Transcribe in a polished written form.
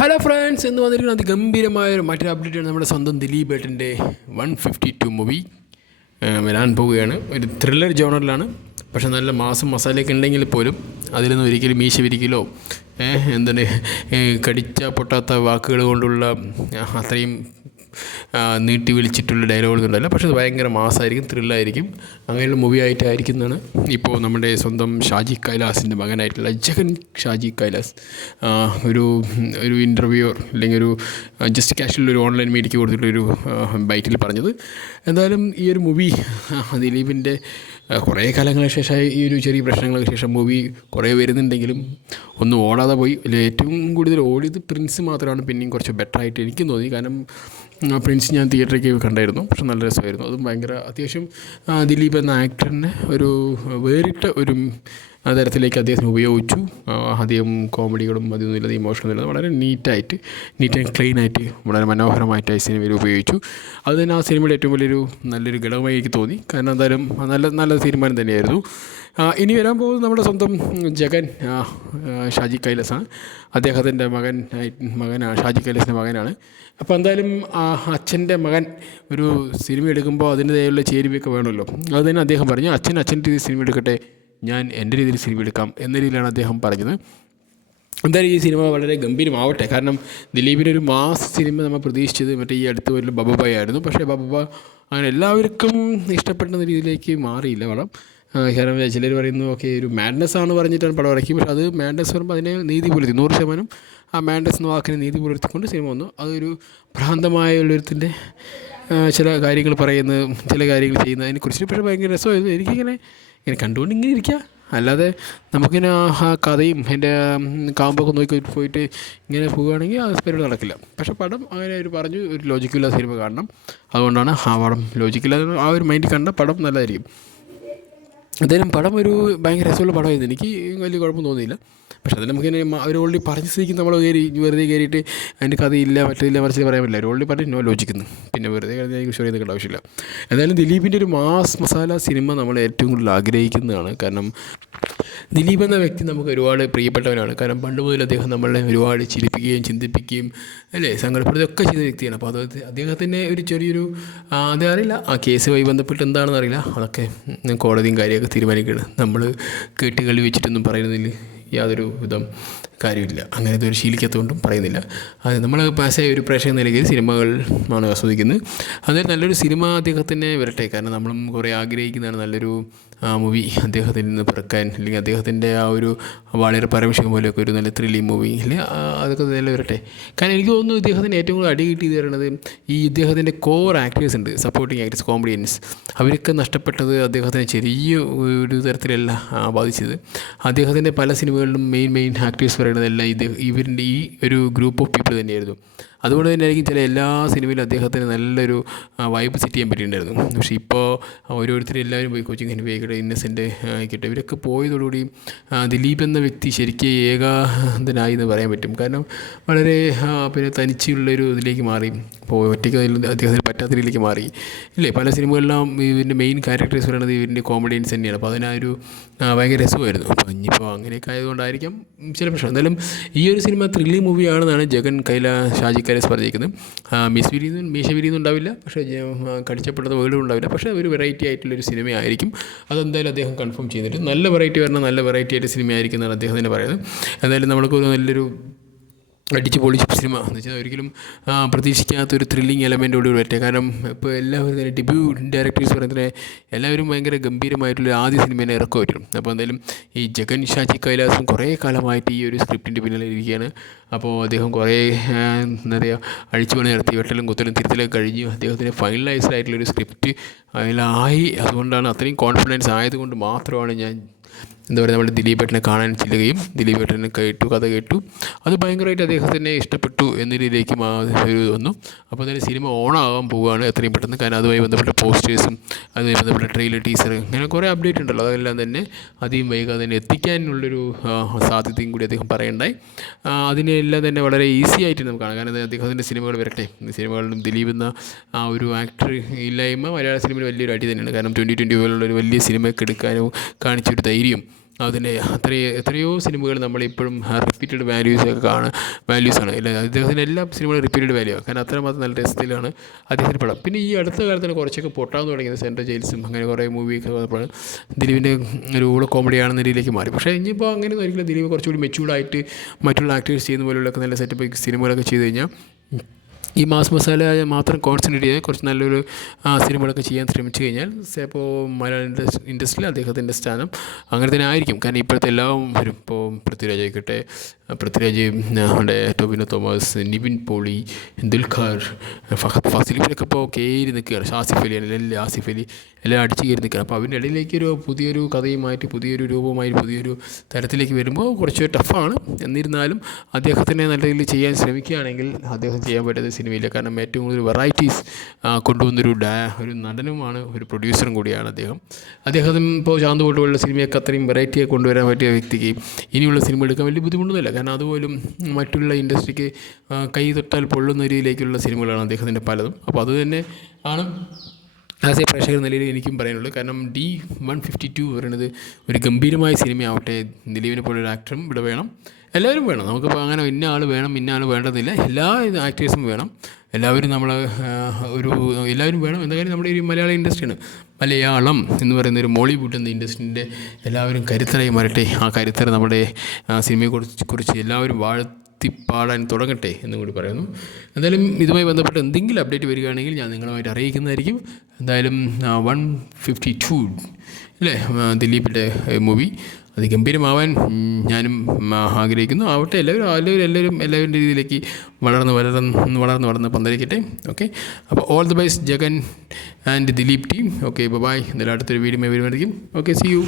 Hello friends, എന്ന് വന്നിരിക്കുന്ന അതിഗംഭീരമായ മറ്റൊരു അപ്ഡേറ്റാണ്. നമ്മുടെ സ്വന്തം ദിലീപ് ഏട്ടൻ്റെ 152 മൂവി വരാൻ പോവുകയാണ്. ഒരു ത്രില്ലർ ജോണറിലാണ്. പക്ഷേ നല്ല മാസം മസാലയൊക്കെ ഉണ്ടെങ്കിൽ പോലും അതിലൊന്നും ഒരിക്കലും മീശ വിരിക്കലോ എന്താണ് കടിച്ച പൊട്ടാത്ത വാക്കുകൾ കൊണ്ടുള്ള അത്രയും നീട്ടി വിളിച്ചിട്ടുള്ള ഡയലോഗുകളുണ്ടല്ലോ. പക്ഷേ അത് ഭയങ്കര മാസമായിരിക്കും, ത്രില്ലായിരിക്കും. അങ്ങനെയുള്ള മൂവി ആയിട്ടായിരിക്കുന്നതാണ് ഇപ്പോൾ നമ്മുടെ സ്വന്തം ഷാജി കൈലാസിൻ്റെ മകനായിട്ടുള്ള ജഗൻ ഷാജി കൈലാസ് ഒരു ഒരു ഇൻ്റർവ്യൂ അല്ലെങ്കിൽ ഒരു ജസ്റ്റ് കാഷ്വൽ ഒരു ഓൺലൈൻ മീഡിയയ്ക്ക് കൊടുത്തിട്ടൊരു ബൈറ്റിൽ പറഞ്ഞത്. എന്തായാലും ഈ ഒരു മൂവി ദിലീപിൻ്റെ കുറേ കാലങ്ങൾക്ക് ശേഷം ഈ ഒരു ചെറിയ പ്രശ്നങ്ങൾക്ക് ശേഷം മൂവി കുറേ വരുന്നുണ്ടെങ്കിലും ഒന്നും ഓടാതെ പോയി. ഏറ്റവും കൂടുതൽ ഓടിയത് പ്രിൻസ് മാത്രമാണ്. പിന്നെയും കുറച്ച് ബെറ്ററായിട്ട് എനിക്കും തോന്നി. കാരണം പ്രിൻസ് ഞാൻ തിയേറ്ററിലേക്ക് കണ്ടായിരുന്നു. പക്ഷെ നല്ല രസമായിരുന്നു. അതും ഭയങ്കര അത്യാവശ്യം ദിലീപ് എന്ന ആക്ടറിനെ ഒരു വേറിട്ട ഒരു തരത്തിലേക്ക് അദ്ദേഹം ഉപയോഗിച്ചു. അധികം കോമഡികളും അതൊന്നുമില്ലാതെ ഇമോഷണൽ ഇല്ലാതെ വളരെ നീറ്റ് ആൻഡ് ക്ലീൻ ആയിട്ട് വളരെ മനോഹരമായിട്ട് ഈ സിനിമയിൽ ഉപയോഗിച്ചു. അത് തന്നെ ആ സിനിമയുടെ ഏറ്റവും വലിയൊരു നല്ലൊരു ഘടകമായി എനിക്ക് തോന്നി. കാരണം എന്തായാലും നല്ല തീരുമാനം തന്നെയായിരുന്നു. ഇനി വരാൻ പോകുന്നത് നമ്മുടെ സ്വന്തം ജഗൻ ഷാജി കൈലാസാണ്. അദ്ദേഹത്തിൻ്റെ മകനാണ്, ഷാജി കൈലാസിൻ്റെ മകനാണ്. അപ്പോൾ എന്തായാലും അച്ഛൻ്റെ മകൻ ഒരു സിനിമ എടുക്കുമ്പോൾ അതിൻ്റേതായുള്ള ചേരുവയൊക്കെ വേണമല്ലോ. അത് തന്നെ അദ്ദേഹം പറഞ്ഞു, അച്ഛൻ്റെ രീതിയിൽ സിനിമ എടുക്കട്ടെ, ഞാൻ എൻ്റെ രീതിയിൽ സിനിമ എടുക്കാം എന്ന രീതിയിലാണ് അദ്ദേഹം പറഞ്ഞത്. എന്തായാലും ഈ സിനിമ വളരെ ഗംഭീരമാവട്ടെ. കാരണം ദിലീപിൻ്റെ ഒരു മാസ് സിനിമ നമ്മൾ പ്രതീക്ഷിച്ചത് മറ്റേ ഈ അടുത്ത് വരുന്ന ബബബായ് ആയിരുന്നു. പക്ഷേ ബബബ അങ്ങനെ എല്ലാവർക്കും ഇഷ്ടപ്പെടുന്ന രീതിയിലേക്ക് മാറിയില്ല പടം. കാരണം ചിലർ പറയുന്നു ഓക്കെ ഒരു മാഡ്നസ് ആണ് പറഞ്ഞിട്ടാണ് പടം ഇറക്കി. പക്ഷേ അത് മാഡ്നസ് പറയുമ്പോൾ അതിനെ നീതി പുലർത്തി 100% ആ മാഡ്നസ് എന്ന വാക്കിനെ നീതി പുലർത്തിക്കൊണ്ട് സിനിമ വന്നു. അതൊരു ഭ്രാന്തമായ ഉള്ളൊരുത്തിൻ്റെ ചില കാര്യങ്ങൾ പറയുന്നത്, ചില കാര്യങ്ങൾ ചെയ്യുന്നതിനെക്കുറിച്ച് പക്ഷേ ഭയങ്കര രസമായിരുന്നു. എനിക്കിങ്ങനെ കണ്ടുകൊണ്ട് ഇങ്ങനെ ഇരിക്കുക, അല്ലാതെ നമുക്കിങ്ങനെ ആ കഥയും എൻ്റെ കാമ്പൊക്കെ നോക്കി പോയിട്ട് ഇങ്ങനെ പോവുകയാണെങ്കിൽ ആ പരിപാടി നടക്കില്ല. പക്ഷേ പടം അങ്ങനെ ഒരു പറഞ്ഞു ഒരു ലോജിക്കില്ല സിനിമ കാണണം. അതുകൊണ്ടാണ് ആ പടം ലോജിക്കില്ല ആ ഒരു മൈൻഡിൽ കണ്ട പടം നല്ലതായിരിക്കും. എന്തായാലും പടം ഒരു ഭയങ്കര രസമുള്ള പടമായിരുന്നു. എനിക്ക് വലിയ കുഴപ്പം തോന്നിയില്ല. പക്ഷേ അത് നമുക്കിങ്ങനെ അവർ ഓൾറെഡി പറഞ്ഞ സ്ഥിതിക്ക് നമ്മൾ വെറുതെ കയറിയിട്ട് അതിൻ്റെ കഥയില്ല മറ്റില്ല മറിച്ച് പറയാൻ പറ്റില്ല. അവർ ഓൾറെഡി പറഞ്ഞ് നോ ലോജിക്കുന്നു, പിന്നെ വെറുതെ കയറി ഷോ ചെയ്തേണ്ട ആവശ്യമില്ല. എന്തായാലും ദിലീപിൻ്റെ ഒരു മാസ് മസാല സിനിമ നമ്മൾ ഏറ്റവും കൂടുതൽ ആഗ്രഹിക്കുന്നതാണ്. കാരണം ദിലീപ് എന്ന വ്യക്തി നമുക്ക് ഒരുപാട് പ്രിയപ്പെട്ടവനാണ്. കാരണം പണ്ട് മുതൽ അദ്ദേഹം നമ്മളെ ഒരുപാട് ചിരിപ്പിക്കുകയും ചിന്തിപ്പിക്കുകയും സങ്കടപ്പെടുത്തുകയൊക്കെ ചെയ്ത വ്യക്തിയാണ്. അപ്പോൾ അത് അദ്ദേഹത്തിൻ്റെ ഒരു ചെറിയൊരു അതറിയില്ല, ആ കേസുമായി ബന്ധപ്പെട്ട് എന്താണെന്ന് അറിയില്ല. അതൊക്കെ കോടതിയും കാര്യമൊക്കെ തീരുമാനിക്കുകയാണ്. നമ്മൾ കേട്ടുകളി വെച്ചിട്ടൊന്നും പറയുന്നതിൽ യാതൊരു വിധം കാര്യമില്ല. അങ്ങനത്തെ ഒരു ശീലിക്കാത്തതുകൊണ്ടും പറയുന്നില്ല. അത് നമ്മൾ പാസ്സായ ഒരു പ്രേക്ഷക നിലയിൽ സിനിമകൾ ആണ് ആസ്വദിക്കുന്നത്. അതായത് നല്ലൊരു സിനിമ അദ്ദേഹത്തിന് വരട്ടെ. കാരണം നമ്മളും കുറേ ആഗ്രഹിക്കുന്നതാണ് നല്ലൊരു മൂവി അദ്ദേഹത്തിൽ നിന്ന് പിറക്കാൻ, അല്ലെങ്കിൽ അദ്ദേഹത്തിൻ്റെ ആ ഒരു വളരെ പരമശിവം പോലെയൊക്കെ ഒരു നല്ല ത്രില്ലിംഗ് മൂവി അല്ലെ, അതൊക്കെ നല്ല വരട്ടെ. കാരണം എനിക്ക് തോന്നുന്നു ഇദ്ദേഹത്തിന് ഏറ്റവും കൂടുതൽ അടി കിട്ടി തരുന്നത് ഈ ഇദ്ദേഹത്തിൻ്റെ കോർ ആക്ടേഴ്സ് ഉണ്ട്, സപ്പോർട്ടിങ് ആക്ടേഴ്സ്, കോമഡിയൻസ്. അവരൊക്കെ നഷ്ടപ്പെട്ടത് അദ്ദേഹത്തിന് ചെറിയ ഒരു തരത്തിലല്ല ബാധിച്ചത്. അദ്ദേഹത്തിൻ്റെ പല സിനിമകളിലും മെയിൻ ആക്ടേഴ്സ് പറയുന്നതെല്ലാം ഇവരിൻ്റെ ഈ ഒരു ഗ്രൂപ്പ് ഓഫ് പീപ്പിൾ തന്നെയായിരുന്നു. അതുകൊണ്ട് തന്നെ ആയിരിക്കും ചില എല്ലാ സിനിമയിലും അദ്ദേഹത്തിന് നല്ലൊരു വൈബ് സെറ്റ് ചെയ്യാൻ പറ്റിയിട്ടുണ്ടായിരുന്നു. പക്ഷേ ഇപ്പോൾ ഓരോരുത്തരും എല്ലാവരും പോയി കോച്ചിങ് സിനിമയായിക്കട്ടെ, ഇന്നസെൻ്റ് ആയിക്കട്ടെ, ഇവരൊക്കെ പോയതോടുകൂടി ദിലീപ് എന്ന വ്യക്തി ശരിക്കും ഏകാന്തനായി എന്ന് പറയാൻ പറ്റും. കാരണം വളരെ പിന്നെ തനിച്ചുള്ളൊരു ഇതിലേക്ക് മാറി, ഇപ്പോൾ ഒറ്റയ്ക്ക് അദ്ദേഹത്തിന് പറ്റാത്ത രീതിയിലേക്ക് മാറി ഇല്ലേ. പല സിനിമകളിലും ഇവരുടെ മെയിൻ ക്യാരക്ടേഴ്സ് പറയുന്നത് ഇവരുടെ കോമഡിയൻസ് തന്നെയാണ്. അപ്പോൾ അതിനൊരു ഭയങ്കര രസമായിരുന്നു. അപ്പോൾ ഇനിയിപ്പോൾ അങ്ങനെയൊക്കെ ആയതുകൊണ്ടായിരിക്കാം ചില പ്രശ്നം. എന്തായാലും ഈ ഒരു സിനിമ ത്രില്ലിംഗ് മൂവിയാണെന്നാണ് ജഗൻ ഷാജി കൈലാസ് പറഞ്ഞിരിക്കുന്നത്. മീശ വിരിയൊന്നും ഉണ്ടാവില്ല, പക്ഷേ കടിച്ചപ്പെട്ടത് വേർഡും ഉണ്ടാവില്ല. പക്ഷേ ഒരു വെറൈറ്റി ആയിട്ടുള്ളൊരു സിനിമയായിരിക്കും. അതെന്തായാലും അദ്ദേഹം കൺഫേം ചെയ്തിട്ട് നല്ല വെറൈറ്റി വരണം, നല്ല വെറൈറ്റി ആയിട്ട് സിനിമയായിരിക്കും എന്നാണ് അദ്ദേഹം തന്നെ പറയുന്നത്. എന്തായാലും നമ്മൾക്കൊരു നല്ലൊരു അടിച്ച് പൊളിച്ച് സിനിമ എന്ന് വെച്ചാൽ ഒരിക്കലും പ്രതീക്ഷിക്കാത്തൊരു ത്രില്ലിങ് എലമെൻറ്റോട് പറ്റുക. കാരണം ഇപ്പോൾ എല്ലാവരും തന്നെ ഡെബ്യൂ ഡയറക്ടേഴ്സ് പറയുന്നത് എല്ലാവരും ഭയങ്കര ഗംഭീരമായിട്ടുള്ള ആദ്യ സിനിമേനെ ഇറക്കുക പറ്റും. അപ്പോൾ എന്തായാലും ഈ ജഗൻ ഷാജി കൈലാസും കുറേ കാലമായിട്ട് ഈ ഒരു സ്ക്രിപ്റ്റിൻ്റെ പിന്നിലിരിക്കുകയാണ്. അപ്പോൾ അദ്ദേഹം കുറേ എന്താ പറയുക അഴിച്ചുപണി നടത്തി വെട്ടലും കുത്തലും തിരുത്തലൊക്കെ കഴിഞ്ഞു അദ്ദേഹത്തിന് ഫൈനലൈസ്ഡ് ആയിട്ടുള്ളൊരു സ്ക്രിപ്റ്റ് അതിലായി. അതുകൊണ്ടാണ് അത്രയും കോൺഫിഡൻസ് ആയതുകൊണ്ട് മാത്രമാണ് ഞാൻ എന്താ പറയുക നമ്മുടെ ദിലീപേട്ടനെ കാണാൻ ചെല്ലുകയും ദിലീപേട്ടനെ കഥ കേട്ടു. അത് ഭയങ്കരമായിട്ട് അദ്ദേഹത്തിനെ ഇഷ്ടപ്പെട്ടു എന്ന രീതിയിലേക്ക് ഒരു വന്നു. അപ്പോൾ അതിന് സിനിമ ഓണാകാൻ പോവുകയാണ് എത്രയും പെട്ടെന്ന്. കാരണം അതുമായി ബന്ധപ്പെട്ട പോസ്റ്റേഴ്സും അതുമായി ബന്ധപ്പെട്ട ട്രെയിലർ, ടീസർ, അങ്ങനെ കുറേ അപ്ഡേറ്റ് ഉണ്ടല്ലോ. അതെല്ലാം തന്നെ അധികം വൈകാതെ തന്നെ എത്തിക്കാനുള്ളൊരു സാധ്യതയും കൂടി അദ്ദേഹം പറയണ്ടായി. അതിനെല്ലാം തന്നെ വളരെ ഈസി ആയിട്ട് നമുക്ക് കാണാം. കാരണം അദ്ദേഹത്തിൻ്റെ സിനിമകൾ വരട്ടെ. സിനിമകളിലും ദിലീപ് എന്ന ആ ഒരു ആക്ടർ ഇല്ലായ്മ മലയാള സിനിമയിൽ വലിയൊരു അടി തന്നെയാണ്. കാരണം 2020 പോലുള്ളൊരു വലിയ സിനിമയൊക്കെ എടുക്കാനും കാണിച്ചൊരു ധൈര്യം അതിൻ്റെ എത്രയോ സിനിമകൾ നമ്മളിപ്പോഴും റിപ്പീറ്റഡ് വാല്യൂസാണ് ഇല്ല അദ്ദേഹത്തിൻ്റെ എല്ലാ സിനിമകളും റിപ്പീറ്റഡ് വാല്യൂ ആണ്. കാരണം അത്രമാത്രം നല്ല രസത്തിലാണ് അദ്ദേഹത്തിൻ്റെ പടം. പിന്നെ ഈ അടുത്ത കാലത്താണ് കുറച്ചൊക്കെ പൊട്ടാന്ന് തുടങ്ങിയത്. സെൻട്രൽ ജയിൽസും അങ്ങനെ കുറേ മൂവിയൊക്കെ വന്നപ്പോഴാണ് ദിലീപിൻ്റെ ഒരു ഊള കോമഡിയാണെന്ന രീതിയിലേക്ക് മാറി. പക്ഷേ ഇനിയിപ്പോൾ അങ്ങനെയൊന്നും ഒരിക്കലും ദിലീപ് കുറച്ചുകൂടി മെച്യൂർഡായിട്ട് മറ്റുള്ള ആക്ടേഴ്സ് ചെയ്യുന്ന പോലെയുള്ളൊക്കെ നല്ല സെറ്റപ്പ് സിനിമകളൊക്കെ ചെയ്ത് കഴിഞ്ഞാൽ ഈ മാസ് മസാല മാത്രം കോൺസെൻട്രേറ്റ് ചെയ്ത് കുറച്ച് നല്ലൊരു സിനിമകളൊക്കെ ചെയ്യാൻ ശ്രമിച്ചു കഴിഞ്ഞാൽ ഇപ്പോൾ മലയാളം ഇൻഡസ്ട്രിയിൽ അദ്ദേഹത്തിൻ്റെ സ്ഥാനം അങ്ങനെ തന്നെ ആയിരിക്കും. കാരണം ഇപ്പോഴത്തെ എല്ലാവരും വരും. ഇപ്പോൾ പൃഥ്വിരാജ് ആയിക്കോട്ടെ, പൃഥ്വിരാജ്, നമ്മുടെ ടോവിനോ തോമസ്, നിവിൻ പോളി, ദുൽഖർ, ഫഹദ് ഫാസിൽ, ഇവരൊക്കെ ഇപ്പോൾ കയറി നിൽക്കുകയാണ്. ആസിഫ് അലി എല്ലാം അടിച്ച് കയറി നിൽക്കുകയാണ്. അപ്പോൾ അവരുടെ ഇടയിലേക്കൊരു പുതിയൊരു കഥയുമായിട്ട് പുതിയൊരു രൂപമായി പുതിയൊരു തരത്തിലേക്ക് വരുമ്പോൾ കുറച്ച് ടഫാണ്. എന്നിരുന്നാലും അദ്ദേഹത്തിനെ നല്ല രീതിയിൽ ചെയ്യാൻ ശ്രമിക്കുകയാണെങ്കിൽ അദ്ദേഹം ചെയ്യാൻ പറ്റുന്ന സിനിമയില്ല. കാരണം ഏറ്റവും കൂടുതൽ വെറൈറ്റീസ് കൊണ്ടുവന്നൊരു ഒരു നടനുമാണ്, ഒരു പ്രൊഡ്യൂസറും കൂടിയാണ് അദ്ദേഹം ഇപ്പോൾ ശാന്ത് പോലുള്ള സിനിമയൊക്കെ അത്രയും വെറൈറ്റിയെ കൊണ്ടുവരാൻ പറ്റിയ വ്യക്തിക്ക് ഇനിയുള്ള സിനിമ എടുക്കാൻ വലിയ ബുദ്ധിമുട്ടൊന്നുമില്ല. കാരണം അതുപോലും മറ്റുള്ള ഇൻഡസ്ട്രിക്ക് കൈ തൊട്ടാൽ പൊള്ളുന്ന രീതിയിലേക്കുള്ള സിനിമകളാണ് അദ്ദേഹത്തിൻ്റെ പലതും. അപ്പോൾ അതുതന്നെ ആണ് ആസ് എ പ്രേക്ഷകർ നിലയിൽ എനിക്കും പറയാനുള്ളത്. കാരണം D-152 പറയുന്നത് ഒരു ഗംഭീരമായ സിനിമയാവട്ടെ. ദിലീപിനെ പോലൊരു ആക്ടറും ഇവിടെ വേണം, എല്ലാവരും വേണം. നമുക്കിപ്പോൾ അങ്ങനെ ഇന്ന ആൾ വേണം ഇന്ന ആൾ വേണ്ടതില്ല, എല്ലാ ആക്ടേഴ്സും വേണം. എല്ലാവരും എല്ലാവരും വേണം. എന്താ കാര്യം, നമ്മുടെ ഒരു മലയാള ഇൻഡസ്ട്രിയാണ്. മലയാളം എന്ന് പറയുന്ന ഒരു മോളിവുഡ് എന്ന ഇൻഡസ്ട്രീൻ്റെ എല്ലാവരും കരുത്തരായി മാറട്ടെ. ആ കരുത്തര നമ്മുടെ സിനിമയെക്കുറിച്ച് എല്ലാവരും പാടാൻ തുടങ്ങട്ടെ എന്നും കൂടി പറയുന്നു. എന്തായാലും ഇതുമായി ബന്ധപ്പെട്ട് എന്തെങ്കിലും അപ്ഡേറ്റ് വരികയാണെങ്കിൽ ഞാൻ നിങ്ങളുമായിട്ട് അറിയിക്കുന്നതായിരിക്കും. എന്തായാലും 152 അല്ലേ ദിലീപിൻ്റെ മൂവി അതിഗംഭീരമാവാൻ ഞാനും ആഗ്രഹിക്കുന്നു. ആവട്ടെ, എല്ലാവരും രീതിയിലേക്ക് വളർന്ന് പന്തലിക്കട്ടെ. ഓക്കെ, അപ്പോൾ all the best Jagan and Dileep team. Okay, bye. എന്തായാലും അടുത്തൊരു വീഡിയോ വരുമായിരിക്കും. Okay, see U.